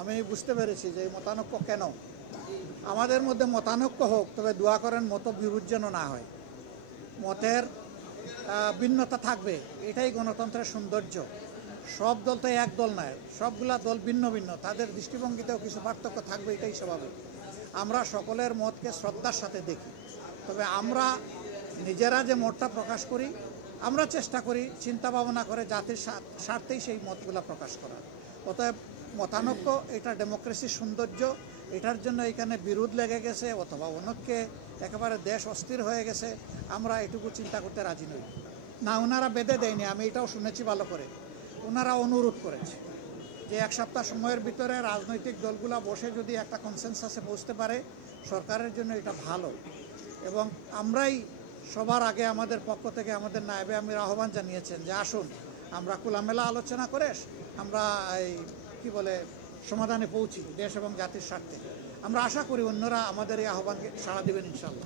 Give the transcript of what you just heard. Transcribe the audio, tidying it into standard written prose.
আমি বুঝতে পেরেছি যে এই মতানৈক্য কেন। আমাদের মধ্যে মতানৈক্য হোক, তবে দোয়া করেন মত বিরোধ যেন না হয়। মতের ভিন্নতা থাকবে, এটাই গণতন্ত্রের সৌন্দর্য। সব দল তো এক দল নয়, সবগুলা দল ভিন্ন ভিন্ন, তাদের দৃষ্টিভঙ্গিতেও কিছু পার্থক্য থাকবে, এটাই স্বাভাবিক। আমরা সকলের মতকে শ্রদ্ধার সাথে দেখি, তবে আমরা নিজেরা যে মতটা প্রকাশ করি, আমরা চেষ্টা করি চিন্তা ভাবনা করে জাতির স্বার্থেই সেই মতগুলো প্রকাশ করা। অতএব মতানৈক্য এটা ডেমোক্রেসির সৌন্দর্য। এটার জন্য এখানে বিরোধ লেগে গেছে অথবা অনেককে একেবারে দেশ অস্থির হয়ে গেছে, আমরা এটুকু চিন্তা করতে রাজি নই। না, ওনারা বেঁধে দেয়নি, আমি এটাও শুনেছি ভালো করে। ওনারা অনুরোধ করেছে যে 1 সপ্তাহ সময়ের ভিতরে রাজনৈতিক দলগুলো বসে যদি একটা কনসেনসাসে পৌঁছতে পারে, সরকারের জন্য এটা ভালো। এবং আমরাই সবার আগে আমাদের পক্ষ থেকে আমাদের নায়েবে আমির আহ্বান জানিয়েছেন যে আসুন আমরা খোলামেলা আলোচনা করে আমরা এই সমাধানে পৌঁছি দেশ এবং জাতির স্বার্থে। আমরা আশা করি অন্যরা আমাদের এই আহ্বানকে সাড়া দেবেন ইনশাআল্লাহ।